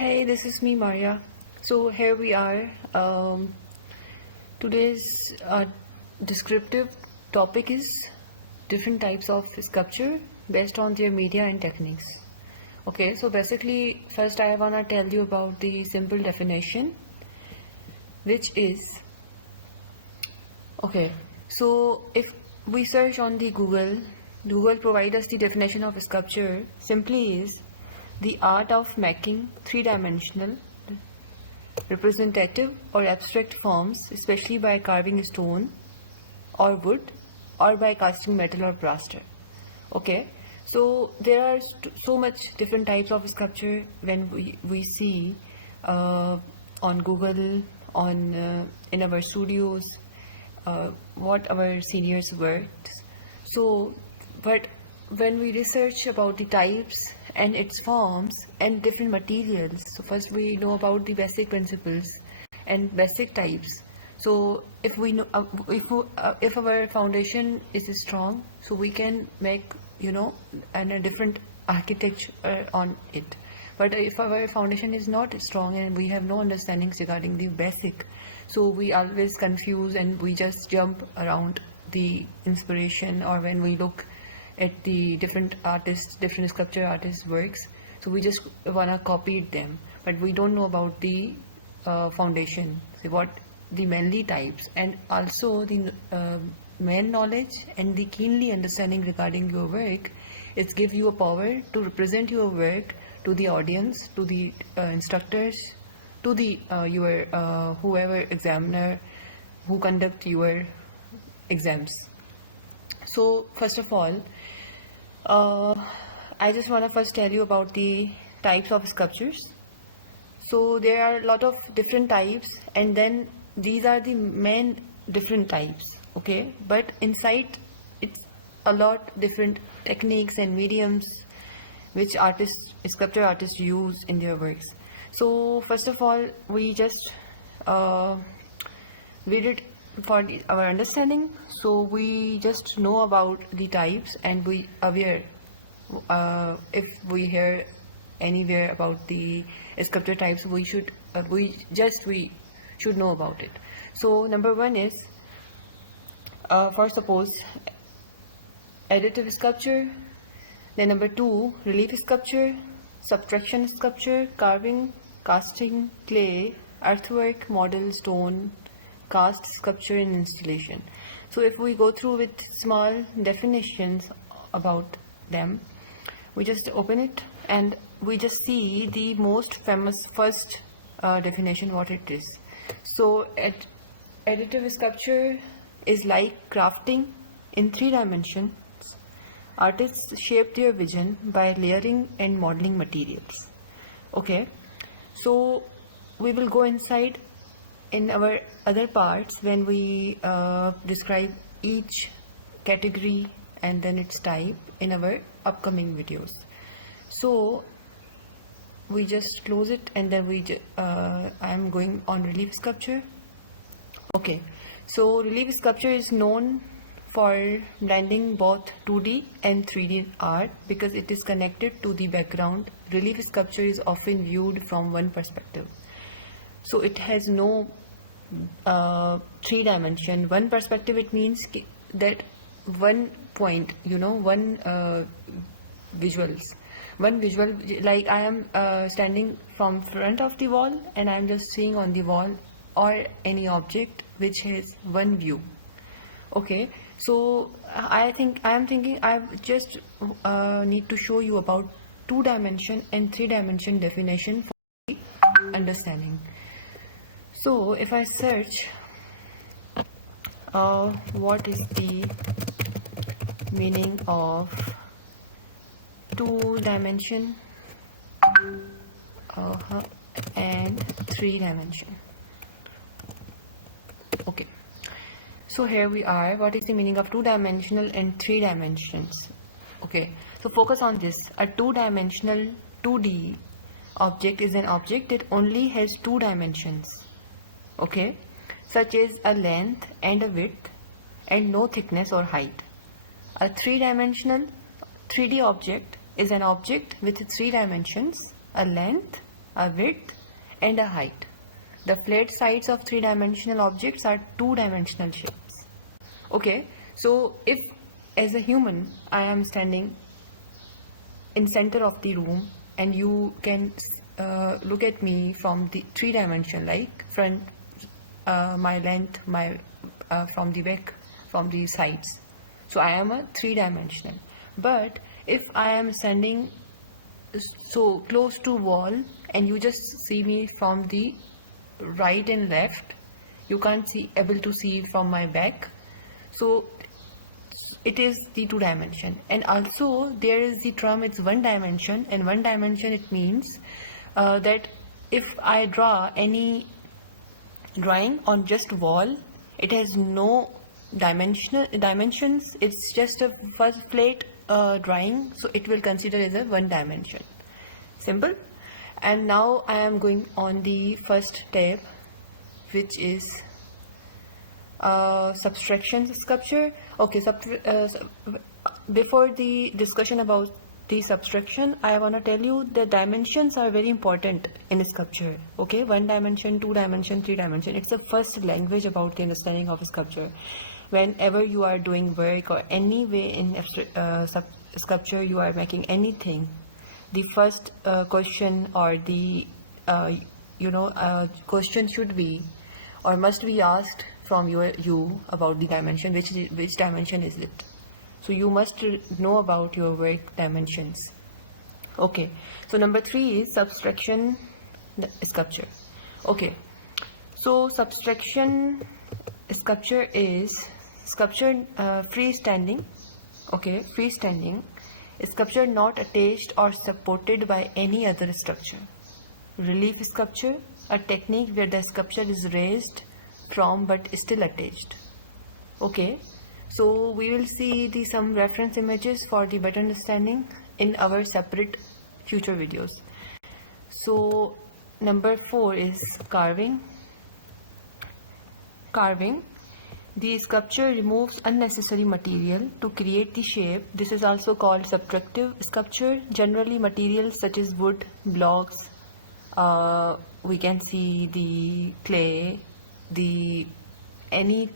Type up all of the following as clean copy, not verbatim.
Hey, this is me, Maria. So here we are. Today's descriptive topic is different types of sculpture based on their media and techniques. Okay, so basically, first I wanna tell you about the simple definition, which is okay. So if we search on the Google provides us the definition of sculpture. Simply is the art of making three-dimensional, representative or abstract forms, especially by carving stone or wood or by casting metal or plaster. Okay, so there are so much different types of sculpture when we see on Google, on in our studios, what our seniors worked. So, but when we research about the types and its forms and different materials, so first we know about the basic principles and basic types. So if we know if our foundation is strong, so we can make and a different architecture on it. But if our foundation is not strong and we have no understandings regarding the basic, so we always confuse and we just jump around the inspiration, or when we look at the different sculpture artists' works, so we just wanna copy them, but we don't know about the foundation, so what the mainly types, and also the main knowledge and the keenly understanding regarding your work. It gives you a power to represent your work to the audience, to the instructors, to the your whoever examiner who conduct your exams. So first of all, I just want to first tell you about the types of sculptures. So there are a lot of different types, and then these are the main different types, okay? But inside it's a lot different techniques and mediums which sculpture artists use in their works. So first of all, we just read it for our understanding. So we just know about the types, and we aware if we hear anywhere about the sculpture types, we should know about it. So number one is for suppose additive sculpture. Then number two, relief sculpture, subtraction sculpture, carving, casting, clay, earthwork, model, stone, cast, sculpture, and installation. So if we go through with small definitions about them, we just open it and we just see the most famous first definition what it is. So additive sculpture is like crafting in 3 dimensions. Artists shape their vision by layering and modeling materials. Okay, so we will go inside in our other parts when we describe each category and then its type in our upcoming videos. So we just close it, and then I am going on relief sculpture. Okay, so relief sculpture is known for blending both 2D and 3D art because it is connected to the background. Relief sculpture is often viewed from one perspective. So it has no 3 dimension. One perspective, it means that one point, one visuals. One visual, like I am standing from front of the wall and I am just seeing on the wall or any object which has one view. Okay, so I am thinking I just need to show you about 2 dimension and 3 dimension definition for the understanding. So if I search what is the meaning of 2 dimension and 3 dimension. Okay, so here we are. What is the meaning of 2-dimensional and 3 dimensions? Okay, so focus on this. A 2-dimensional 2D object is an object that only has 2 dimensions, okay, such as a length and a width and no thickness or height. A 3-dimensional 3D object is an object with 3 dimensions, a length, a width, and a height. The flat sides of three-dimensional objects are two-dimensional shapes. Okay, so if as a human I am standing in center of the room and you can look at me from the three dimension, like front, my length, my from the back, from the sides. So I am a three-dimensional. But if I am standing so close to wall and you just see me from the right and left, you can't able to see from my back. So it is the two dimension. And also there is the term, it's one dimension. And one dimension, it means that if I draw any drawing on just wall, it has no dimensions, it's just a first flat drawing, so it will consider as a one dimension. Simple. And now I am going on the first tab, which is subtraction sculpture. Okay, before the discussion about the subtraction, I want to tell you the dimensions are very important in sculpture. Okay, one dimension, two dimension, three dimension. It's the first language about the understanding of sculpture. Whenever you are doing work or any way in sculpture, you are making anything, the first question or the question should be or must be asked from you about the dimension, which dimension is it. So you must know about your work dimensions. Okay, so number 3 is subtraction sculpture. Okay, so subtraction sculpture is sculpture freestanding. Okay, freestanding sculpture not attached or supported by any other structure. Relief sculpture, a technique where the sculpture is raised from but still attached. Okay, so we will see some reference images for the better understanding in our separate future videos. So number 4 is carving. Carving, the sculpture removes unnecessary material to create the shape. This is also called subtractive sculpture. Generally materials such as wood, blocks, we can see the clay, any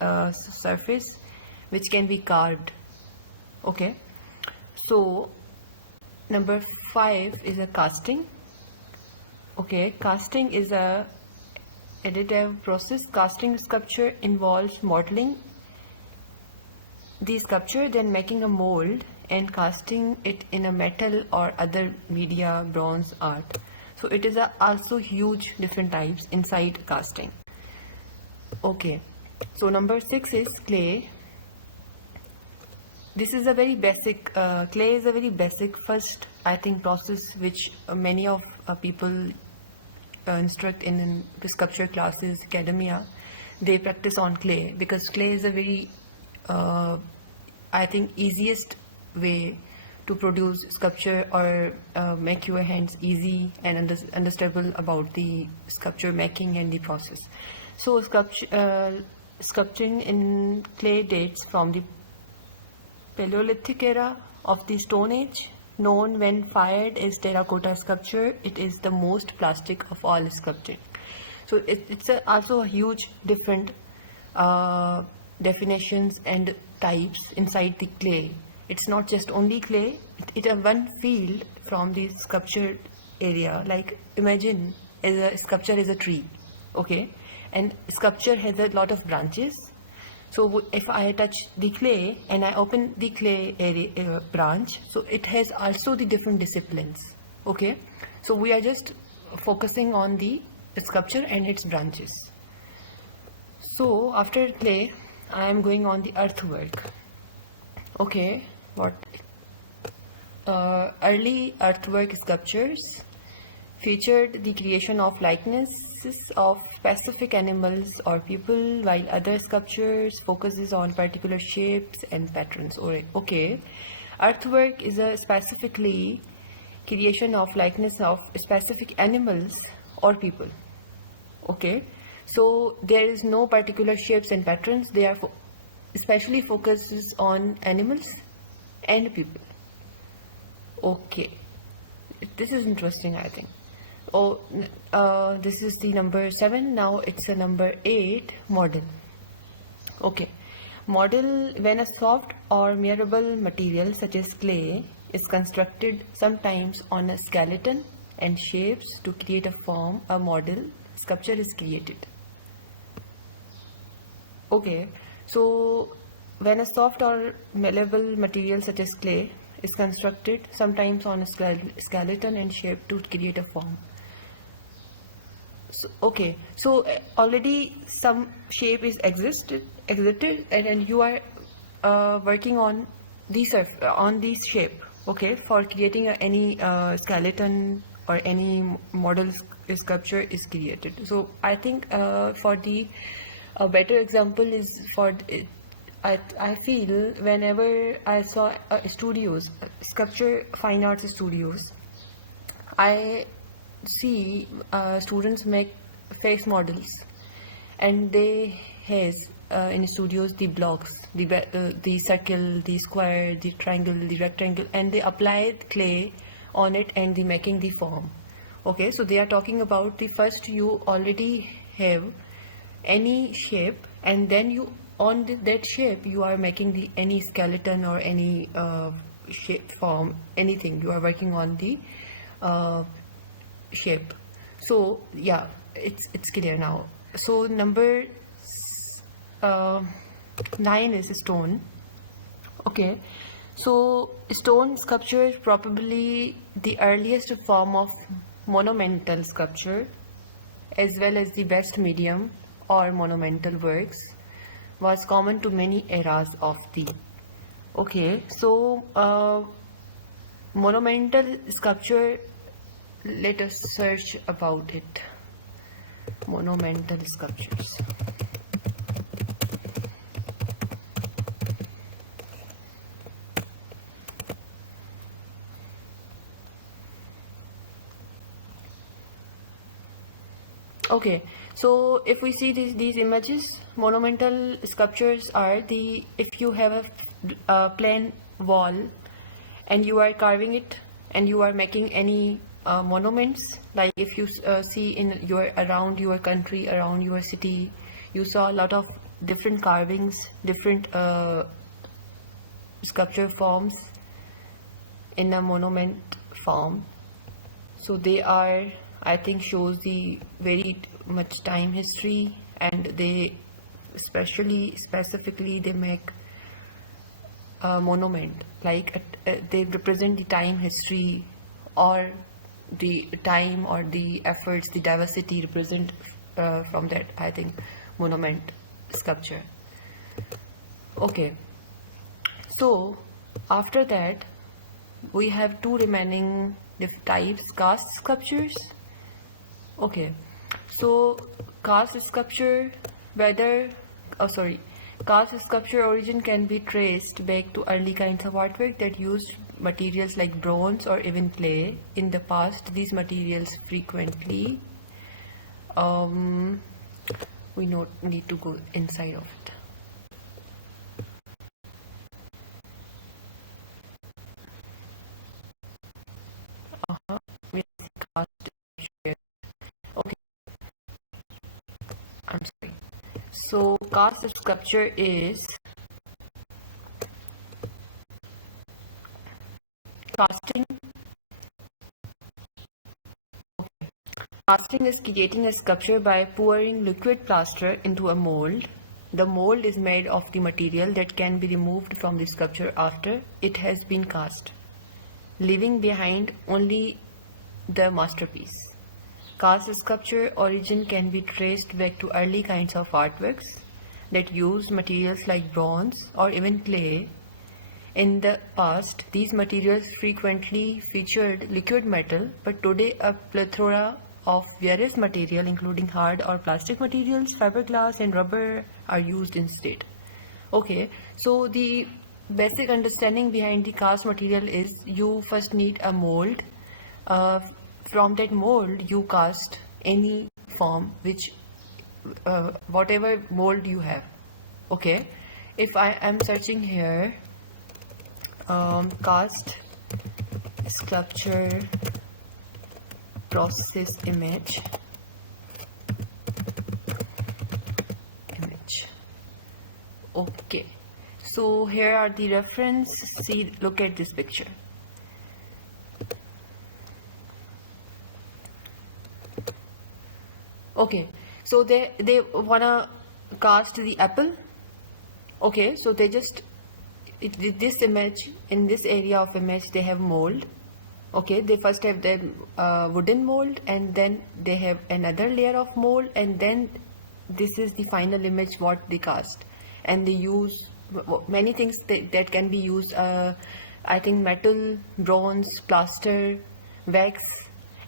surface which can be carved. Okay, so number 5 is a casting. Okay, casting is a additive process. Casting sculpture involves modeling the sculpture, then making a mold and casting it in a metal or other media, bronze, art. So it is also huge different types inside casting. Okay, so number 6 is clay. This is a very basic, clay is a very basic first, I think, process which many of people instruct in sculpture classes, academia. They practice on clay because clay is a very, I think, easiest way to produce sculpture or make your hands easy and understandable about the sculpture making and the process. So sculpturing in clay dates from the Paleolithic era of the Stone Age, known when fired as terracotta sculpture. It is the most plastic of all sculpting. So it's also a huge different definitions and types inside the clay. It's not just only clay, it's a one field from the sculpture area. Like imagine a sculpture is a tree, okay, and sculpture has a lot of branches. So if I touch the clay and I open the clay area, branch, so it has also the different disciplines. Okay, so we are just focusing on the sculpture and its branches. So after clay, I am going on the earthwork. Okay, what early earthwork sculptures featured the creation of likenesses of specific animals or people, while other sculptures focuses on particular shapes and patterns. Okay, earthwork is a specifically creation of likeness of specific animals or people. Okay, so there is no particular shapes and patterns. They are especially focuses on animals and people. Okay, this is interesting, I think. Oh, this is the number 7. Now it's a number 8, model. Okay, model, when a soft or malleable material such as clay is constructed sometimes on a skeleton and shapes to create a form, a model sculpture is created. Okay, so when a soft or malleable material such as clay is constructed sometimes on a skeleton and shaped to create a form. So, okay, so already some shape is existed, and then you are working on this shape, okay, for creating any skeleton or any model sculpture is created. So I think for the a better example is for I feel whenever I saw studios, sculpture fine arts studios, I see students make face models, and they has in studios the blocks, the circle, the square, the triangle, the rectangle, and they apply clay on it and they making the form. Okay, so they are talking about the first you already have any shape, and then you on that shape you are making the any skeleton or any shape form, anything you are working on the shape. So yeah, it's clear now. So number 9 is stone. Okay, so stone sculpture is probably the earliest form of monumental sculpture, as well as the best medium or monumental works, was common to many eras of the. Okay, so monumental sculpture, let us search about it. Monumental sculptures. Okay, so if we see these images, monumental sculptures are the, if you have a plain wall and you are carving it and you are making any monuments, like if you see in around your country, around your city, you saw a lot of different carvings, different sculpture forms in a monument form. So they are, I think, shows the very much time history, and they specifically they make a monument like they represent the time history or the time or the efforts, the diversity represent from that, I think, monument sculpture. Okay, so after that we have two remaining types, cast sculptures. Okay, so cast sculpture origin can be traced back to early kinds of artwork that used materials like bronze or even clay. In the past, these materials frequently we need to go inside of it. We have cast here. Okay, I'm sorry. So cast sculpture is casting. Okay. Casting is creating a sculpture by pouring liquid plaster into a mold. The mold is made of the material that can be removed from the sculpture after it has been cast, leaving behind only the masterpiece. Cast sculpture origin can be traced back to early kinds of artworks that use materials like bronze or even clay. In the past, these materials frequently featured liquid metal, but today a plethora of various material, including hard or plastic materials, fiberglass and rubber, are used instead. Okay, so the basic understanding behind the cast material is you first need a mold. From that mold you cast any form, which whatever mold you have. Okay, if I am searching here cast sculpture process image. Okay, so here are the reference. See, look at this picture. Okay, so they wanna cast the apple. Okay, so they just this image, in this area of image they have mold. Okay, they first have the wooden mold, and then they have another layer of mold, and then this is the final image what they cast. And they use many things that can be used, I think metal, bronze, plaster, wax,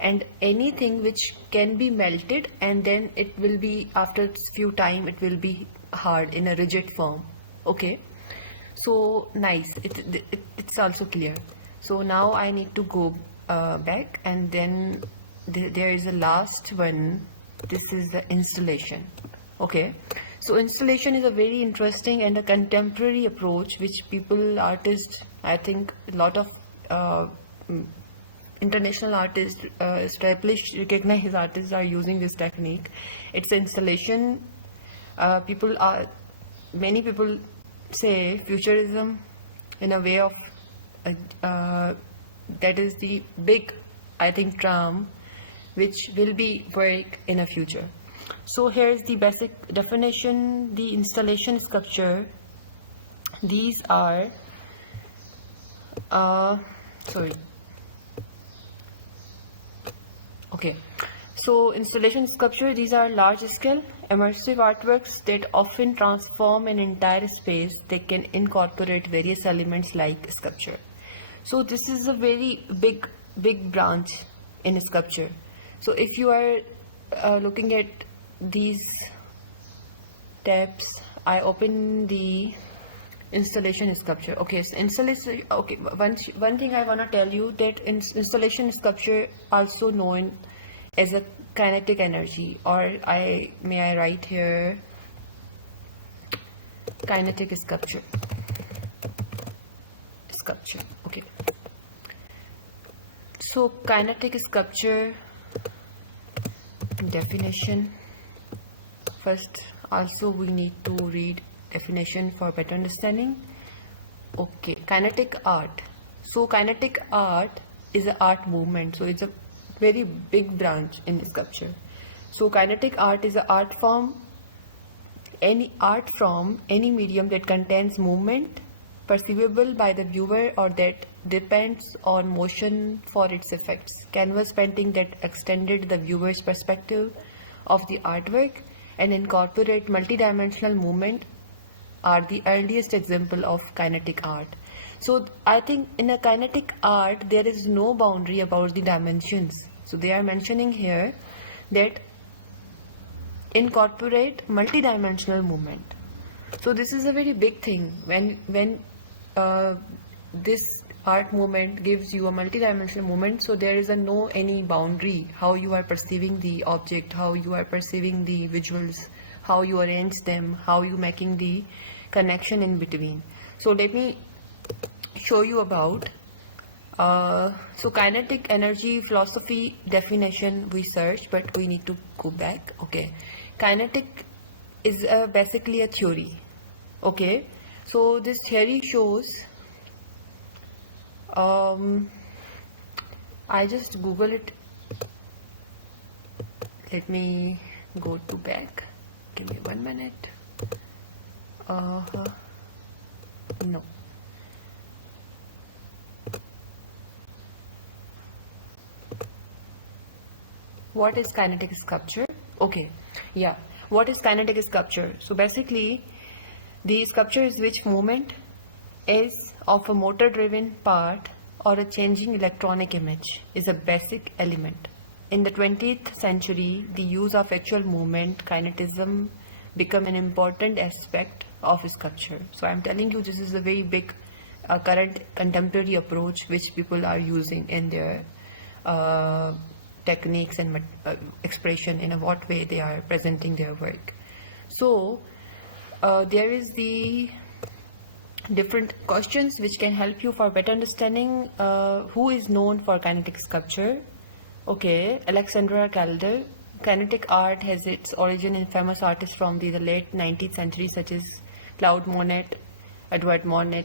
and anything which can be melted, and then it will be, after few time, it will be hard in a rigid form. Okay, so nice, it's also clear. So now I need to go back, and then there is a last one. This is the installation. Okay, so installation is a very interesting and a contemporary approach which people, artists, I think a lot of international artists, established, recognized artists are using this technique. It's installation. Many people say futurism in a way of that is the big, I think, term which will be work in a future. So here is the basic definition. The installation sculpture, these are okay, so installation sculpture, these are large scale immersive artworks that often transform an entire space. They can incorporate various elements like sculpture. So this is a very big branch in sculpture. So if you are looking at these tabs, I open the installation sculpture. Okay, so installation. Okay, one thing I wanna tell you, that installation sculpture, also known as a kinetic energy, or may I write here kinetic sculpture. Okay, so kinetic sculpture definition. First, also we need to read definition for better understanding. Okay, kinetic art. So kinetic art is an art movement. So it's a very big branch in sculpture. So kinetic art is an art form, any medium that contains movement perceivable by the viewer, or that depends on motion for its effects. Canvas painting that extended the viewer's perspective of the artwork and incorporate multidimensional movement are the earliest example of kinetic art. So I think in a kinetic art there is no boundary about the dimensions. So they are mentioning here that incorporate multidimensional movement. So this is a very big thing when this art movement gives you a multidimensional movement. So there is no any boundary how you are perceiving the object, how you are perceiving the visuals, how you arrange them, how you making the connection in between. So let me show you about so kinetic energy philosophy definition we searched, but we need to go back. Okay, kinetic is basically a theory. Okay, so this theory shows I just Google it. Let me go to back. Give me 1 minute. No. What is kinetic sculpture? Okay, yeah. What is kinetic sculpture? So basically, the sculpture is which movement is of a motor driven part or a changing electronic image is a basic element. In the 20th century, the use of actual movement, kinetism, become an important aspect of sculpture. So I'm telling you, this is a very big current contemporary approach which people are using in their techniques and expression, in what way they are presenting their work. So there is the different questions which can help you for better understanding who is known for kinetic sculpture, Okay, Alexandra Calder. Kinetic art has its origin in famous artists from the late 19th century such as Claude Monet, Edward Monet,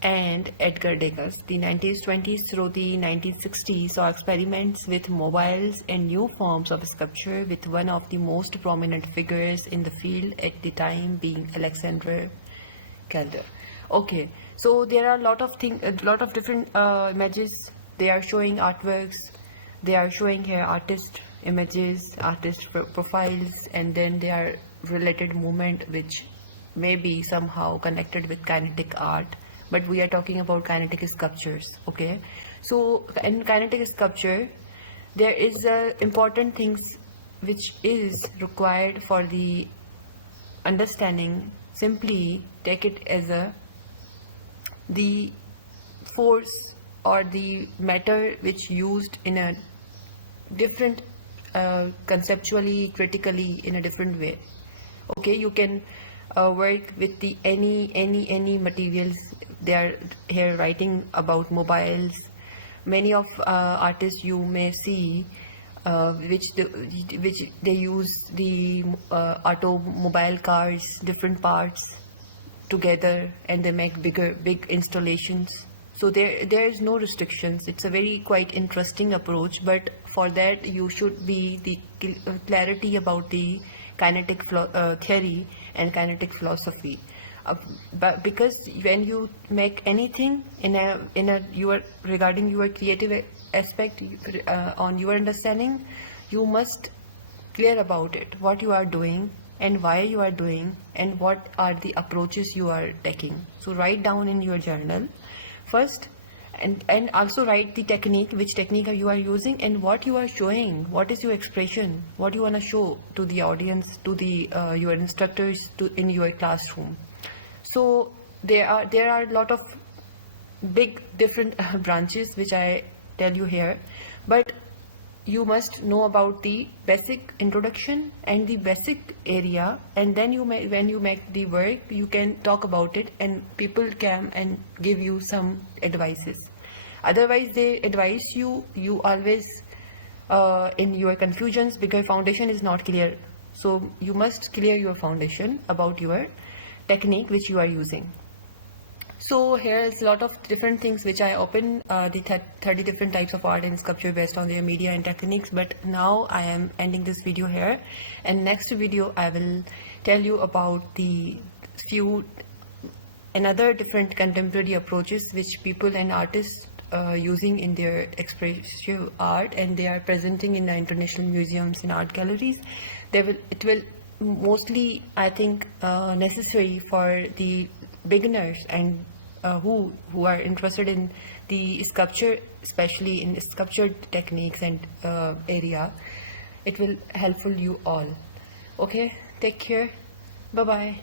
and Edgar Degas. The 1920s through the 1960s saw experiments with mobiles and new forms of sculpture, with one of the most prominent figures in the field at the time being Alexander Calder. Okay, so there are a lot of different images. They are showing artworks. They are showing here artist images, artist profiles, and then they are related movement which may be somehow connected with kinetic art. But we are talking about kinetic sculptures. Okay, so in kinetic sculpture, there is important things which is required for the understanding. Simply take it as the force or the matter which used in a different conceptually, critically, in a different way. Okay, you can work with the any materials. They are here writing about mobiles. Many of artists you may see which they use the automobile cars, different parts together, and they make big installations. So there is no restrictions. It's a very quite interesting approach, but for that you should be the clarity about the kinetic theory and kinetic philosophy. But because when you make anything in a your regarding your creative aspect on your understanding, you must clear about it, what you are doing and why you are doing and what are the approaches you are taking. So write down in your journal first, and also write the technique, which technique you are using and what you are showing, what is your expression, what you want to show to the audience, to the your instructors, to in your classroom. So there are a lot of big different branches which I tell you here, but you must know about the basic introduction and the basic area, and then when you make the work, you can talk about it and people can and give you some advices. Otherwise they advise you always in your confusions because foundation is not clear. So you must clear your foundation about your technique which you are using. So here is a lot of different things which I open the 30 different types of art and sculpture based on their media and techniques. But now I am ending this video here, and next video I will tell you about the another different contemporary approaches which people and artists using in their expressive art, and they are presenting in the international museums and art galleries. It will mostly, I think, necessary for the beginners and who are interested in the sculpture, especially in sculpture techniques and area. It will helpful you all. Okay, take care. Bye bye.